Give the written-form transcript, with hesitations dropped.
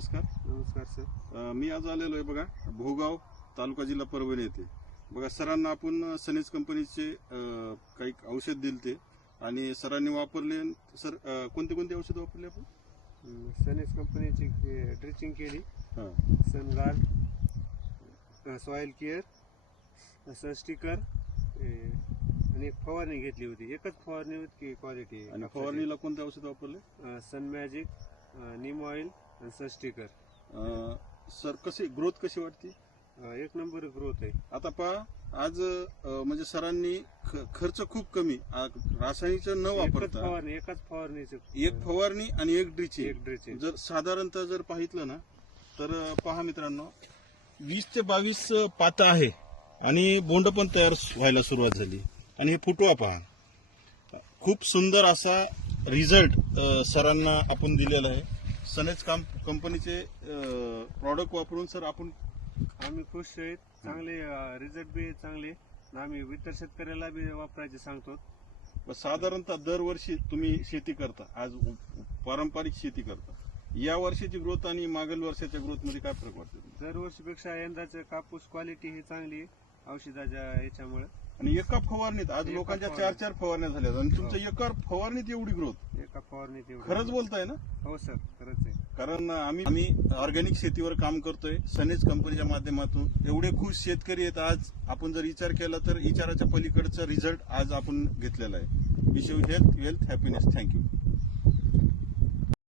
नमस्कार. नमस्कार सर. मी आज आलेलो आहे बघा भोगाव तालुका जिल्हा परभणी येथे. बघा सरांना आपण सनेज कंपनीचे काही औषध दिलते आणि सरांनी वापरले. सर कोणते कोणते औषध वापरले आपण? सनेज कंपनीची ड्रिचिंग केली, सनगार्ड, सॉइल केअर, सनस्टिकर आणि एक फवारणी घेतली होती. एकच फवारणी होती की क्वालिटी? आणि फवारणीला कोणते औषध वापरले? सन मॅजिक, नीम ऑइल आणि सनस्टिकर. सर कशी ग्रोथ कशी वाटते? एक नंबर ग्रोथ आहे. आता पहा आज म्हणजे सरांनी खर्च खूप कमी रासायनिकचं न वापरता एकाच फवारणीचं एक फवारणी आणि एक ड्रिचिंग. जर साधारणतः जर पाहितलं ना तर पहा मित्रांनो 20 ते 22 पातं आहे आणि बोंड पण तयार व्हायला सुरुवात झाली. आणि हे फुटवा पहा, खूप सुंदर असा रिझल्ट सरांना आपण दिलेला आहे. सनेज कंपनीचे प्रॉडक्ट वापरून सर आम्ही खुश आहेत. चांगले रिझल्ट बी चांगले. आम्ही इतर शेतकऱ्याला बी वापरायचे सांगतो. साधारणतः दरवर्षी तुम्ही शेती करता, आज पारंपरिक शेती करता, या वर्षीची ग्रोथ आणि मागील वर्षाच्या ग्रोथ मध्ये काय फरक वाटतो? दरवर्षीपेक्षा यंदाचं कापूस क्वालिटी ही चांगली औषधाच्या याच्यामुळे. आणि एका फवारणीत आज लोकांच्या 4-4 फवारण्या झाल्या आणि तुमच्या एका फवारणीत एवढी ग्रोथ? एका फवारणीत एवढी. खरंच बोलताय ना? हो सर, खरंच आहे. कारण आम्ही ऑर्गॅनिक शेतीवर काम करतोय सनेज कंपनीच्या माध्यमातून. एवढे खुश शेतकरी आहेत. आज आपण जर विचार केला तर विचाराच्या पलीकडचा रिझल्ट आज आपण घेतलेला आहे. Wish you health, wealth, happiness. Thank you.